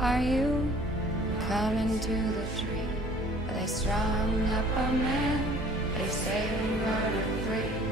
Are you coming to the tree? They strung up a man, they say we murdered three.